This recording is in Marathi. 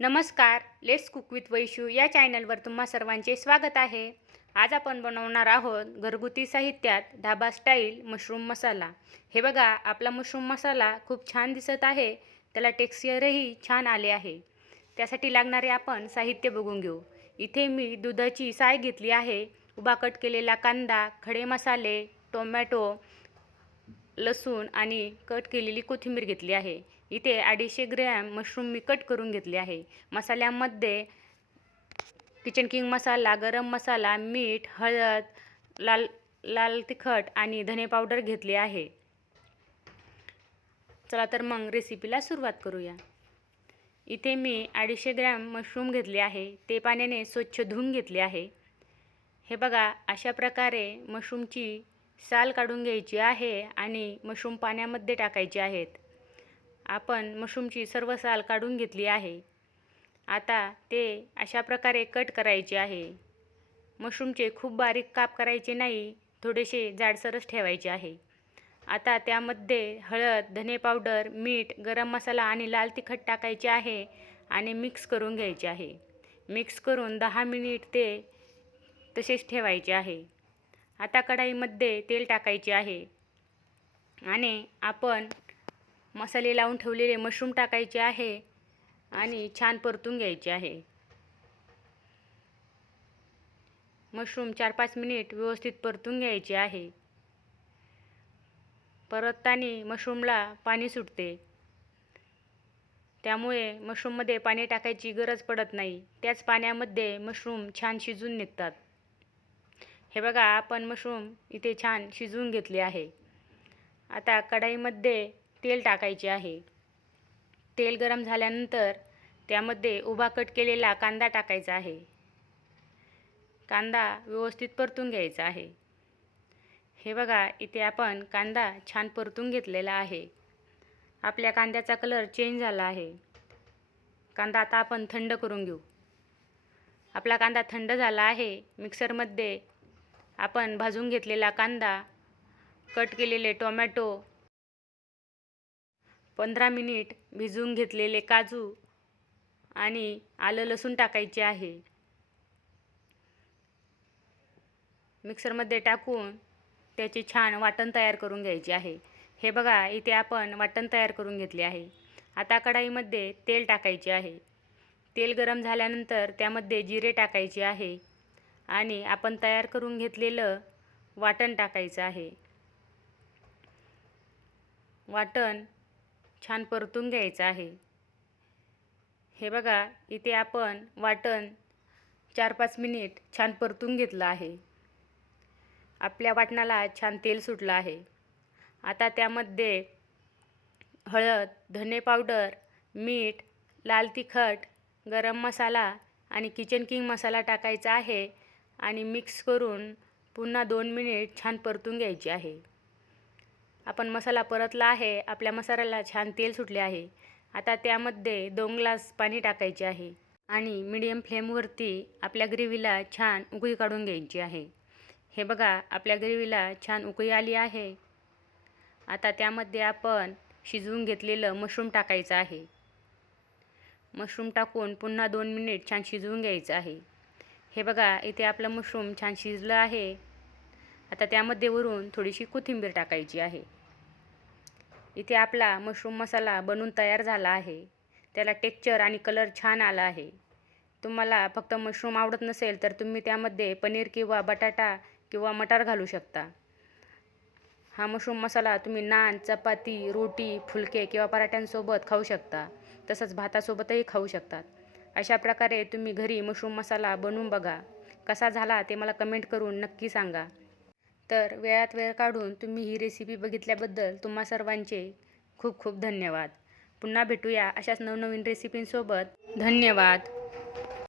नमस्कार, लेट्स कुक विथ वैशू या चॅनलवर तुम्हा सर्वांचे स्वागत आहे. आज आपण बनवणार आहोत घरगुती साहित्यात ढाबा स्टाईल मशरूम मसाला. हे बघा, आपला मशरूम मसाला खूप छान दिसत आहे. त्याला टेक्स्चरही छान आले आहे. त्यासाठी लागणारे आपण साहित्य बघून घेऊ. इथे मी दुधाची साय घेतली आहे, उभा कट केलेला कांदा, खडे मसाले, टोमॅटो, लसूण आणि कट केलेली कोथिंबीर घेतली आहे. इथे 250 ग्रॅम मशरूम मी कट करून घेतले आहे. मसाल्यामध्ये किचन किंग मसाला, गरम मसाला, मीठ, हळद, लाल लाल तिखट आणि धने पावडर घेतले आहे. चला तर मग रेसिपीला सुरुवात करूया. इथे मी 250 ग्रॅम मशरूम घेतले आहे. ते पाण्याने स्वच्छ धुवून घेतले आहे. हे बघा, अशा प्रकारे मशरूमची साल काढून घ्यायची आहे आणि मशरूम पाण्यामध्ये टाकायचे आहेत. आपण मशरूमची सर्व साल काढून घेतली आहे. आता ते अशा प्रकारे कट करायचे आहे. मशरूमचे खूप बारीक काप करायचे नाही, थोडेसे जाडसरच ठेवायचे आहे. आता त्यामध्ये हळद, धने पावडर, मीठ, गरम मसाला आणि लाल तिखट टाकायचे आहे आणि मिक्स करून घ्यायचे आहे. मिक्स करून 10 मिनिट ते तसेच ठेवायचे आहे. आता कढईमध्ये तेल टाकायचे आहे आणि आपण मसाले लावून ठेवलेले मशरूम टाकायचे आहे आणि छान परतून घ्यायचे आहे. मशरूम 4-5 मिनिट व्यवस्थित परतून घ्यायचे आहे. परतताना मशरूमला पाणी सुटते, त्यामुळे मशरूममध्ये पाणी टाकायची गरज पडत नाही. त्याच पाण्यामध्ये मशरूम छान शिजून निघतात. हे बघा, आपण मशरूम इथे छान शिजवून घेतले आहे. आता कढईमध्ये तेल टाकायचे आहे. तेल गरम झाल्यानंतर त्यामध्ये उभा कट केलेला कांदा टाकायचा आहे. कांदा व्यवस्थित परतून घ्यायचा आहे. हे बघा, इथे आपण कांदा छान परतून घेतलेला आहे. आपल्या कांद्याचा कलर चेंज झाला आहे. कांदा आता आपण थंड करून घेऊ. आपला कांदा थंड झाला आहे. मिक्सरमध्ये आपण भाजून घेतलेला कांदा, कट केलेले टोमॅटो, 15 मिनिट भिजवून घेतलेले काजू आणि आलं लसूण टाकायचे आहे. मिक्सरमध्ये टाकून त्याचे छान वाटण तयार करून घ्यायचे आहे. हे बघा, इथे आपण वाटण तयार करून घेतले आहे. आता कढईमध्ये तेल टाकायचे आहे. तेल गरम झाल्यानंतर त्यामध्ये जिरे टाकायचे आहे आणि आपण तयार करून घेतलेलं वाटण टाकायचं आहे. वाटण छान परतून घ्यायचं आहे. हे बघा, इथे आपण वाटण 4-5 मिनिट छान परतून घेतलं आहे. आपल्या वाटणाला छान तेल सुटलं आहे. आता त्यामध्ये हळद, धने पावडर, मीठ, लाल तिखट, गरम मसाला आणि किचन किंग मसाला टाकायचा आहे आणि मिक्स करून पुन्हा 2 मिनिट छान परतून घ्यायचे आहे. आपण मसाला परतला आहे. आपल्या मसाल्याला छान तेल सुटले आहे. आता त्यामध्ये 2 ग्लास पाणी टाकायचे आहे आणि मीडियम फ्लेमवरती आपल्या ग्रेव्हीला छान उकळी काढून घ्यायची आहे. हे बघा, आपल्या ग्रेव्हीला छान उकळी आली आहे. आता त्यामध्ये आपण शिजवून घेतलेलं मशरूम टाकायचं आहे. मशरूम टाकून पुन्हा 2 मिनिट छान शिजवून घ्यायचं आहे. हे बघा, इथे आपलं मशरूम छान शिजलं आहे. आता त्यामध्ये वरून थोडीशी कोथिंबीर टाकायची आहे. इथे आपला मशरूम मसाला बनून तयार झाला आहे. त्याला टेक्स्चर आणि कलर छान आला आहे. तुम्हाला फक्त मशरूम आवडत नसेल तर तुम्ही त्यामध्ये पनीर किंवा बटाटा किंवा मटार घालू शकता. हा मशरूम मसाला तुम्ही नान, चपाती, रोटी, फुलके किंवा पराठ्यांसोबत खाऊ शकता. तसंच भातासोबतही खाऊ शकतात. अशा प्रकारे तुम्ही घरी मशरूम मसाला बनवून बघा. कसा झाला ते मला कमेंट करून नक्की सांगा. तर वेळात वेळ काढून तुम्ही ही रेसिपी बघितल्याबद्दल तुम्हा सर्वांचे खूप खूप धन्यवाद. पुन्हा भेटूया अशाच नवनवीन रेसिपींसोबत. धन्यवाद.